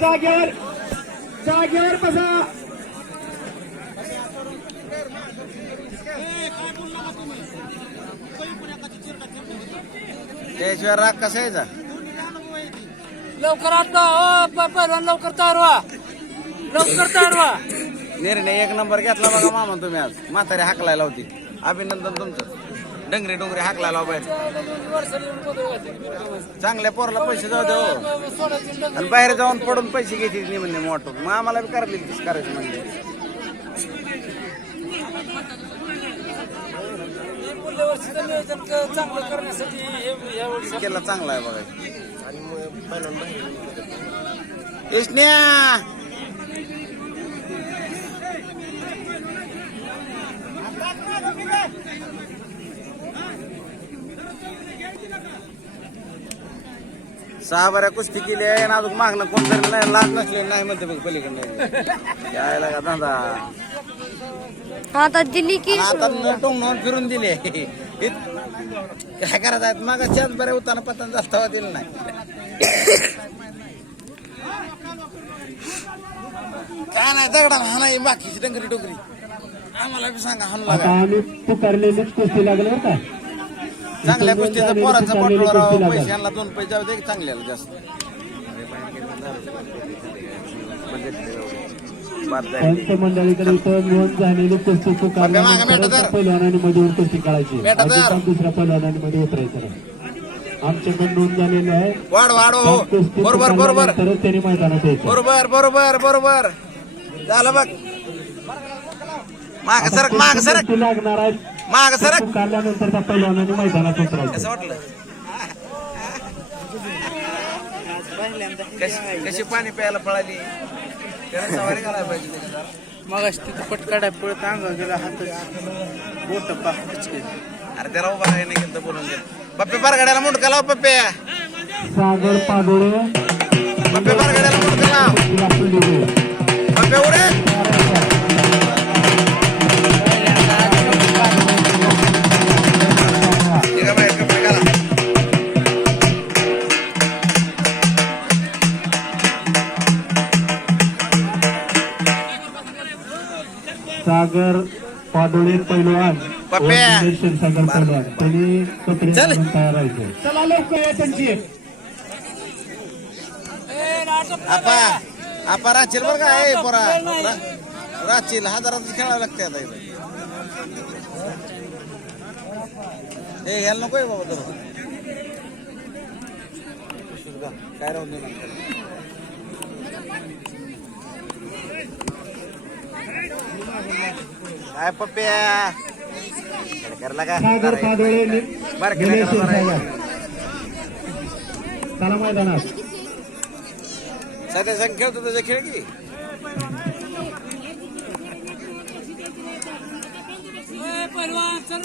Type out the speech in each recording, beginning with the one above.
जागेवर जागेवर बसा. त्याशिवाय राग कसा यायचा लवकर आता हो पहिलवान लवकर तयार व्हा लवकर तयार व्हा निर्णय एक नंबर घेतला बघा मामा तुम्ही आज. म्हातारी हाकलायला होती. अभिनंदन तुमचं. डोंगरे डोंगरे हाकला बाहेर. चांगल्या पोराला पैसे जाऊ दे हो. आणि बाहेर जाऊन पडून पैसे घेतील नाही म्हणणे मोठं. मग आम्हाला बी करले करायचं म्हणजे. चांगलं करण्यासाठी केला चांगला आहे बघा. न्या सहा बऱ्या कुस्ती केली आहे आणि अजून मागणं कोण तरी नाही लाज नसले नाही म्हणते बघ पलीकडनं. यायला का धंदा? आता दिली की आता नोंद फिरून दिली. इत- काय करायचं आहे? मग चार बऱ्या उताना पतन जास्त दिलं नाही. काय नाही दगडा हा नाही बाकीची डंगरी डोगरी आम्हाला बी सांगा का आम्ही पुकारलेलीच कुस्ती लागली बरं का. चांगल्या गोष्टीचं पोरांचा पटवर कुस्ती पैसे. यांना दोन पैसे जाऊ दे की चांगल्याला जास्त. मंडळीकडे इथं नोंद झालेली कुस्ती कुस्ती काढायची. अजिबात दुसऱ्या पहिलवानांनी मध्ये उतरायचं नाही. आमच्याकडे नोंद झालेली आहे. वाढ वाढ हो. बरोबर बरोबर. पुकारल्यानंतरच त्यांनी मैदानात यायचं. बरोबर बरोबर बरोबर. झालं माग सरक माग सरक. कुस्ती लागणार आहे. माग त्या पहिलवानांनी मैदानात उतरायचं. वाटलं? कशी कशी पाणी प्यायला पळाली? त्याला सवारी करायला पाहिजे. मग तिथं पटकाडा पळत अंगा गेला हात बोट अरे त्याला उभा नाही गेलं बोलून गेलं. पप्पे बारगाड्याला मुंडका लाव पप्पे. सागर पाडोळे सागर पाडोळे पैलवान. क्षीरसागर पैलवान त्यांनी कपडे तयार राहायचे चला लवकर या त्यांची. आपा आपा राचील बरं का? ए पोरा. राचील हजारात खेळावं लागते आता इथं. हे घ्यायला नको बाबा तर काय राहून काय पप्प्या करला का सागर जरा क्षीरसागर. चला मैदानात सध्या संग खेळतो त्याचा खेळ की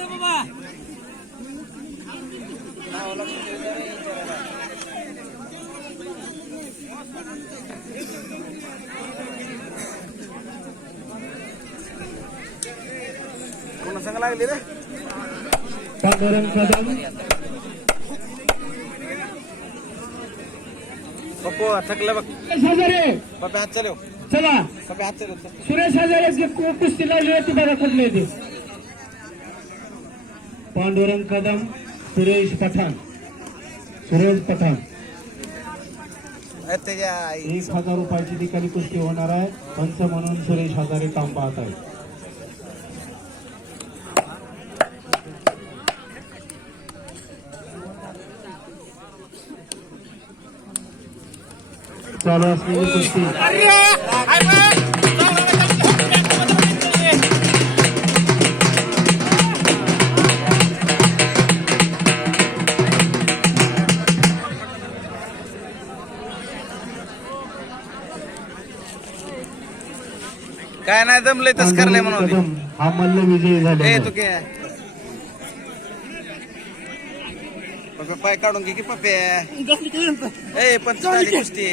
बाबा कोणा संग लागली रे पांडुरंग कदम पप्पू थकलं बघ. हजारे. पप्पे हात चालव. चला. पप्पे हात चालव. सुरेश हजारे जे कुस्ती होती बघा कुठले पांडुरंग कदम सुरेश पठाण. सुरेश पठाण. एक हजार रुपयाची ठिकाणी कुस्ती होणार आहे. पंच म्हणून सुरेश हजारे काम पाहत आहे चालू असलेली कुस्ती काय नाही जमलंय तस करलंय म्हणून हा मल्ल विजयी झाले पप्पे पाय काढून घे की पप्पे. ए पंच कुस्ती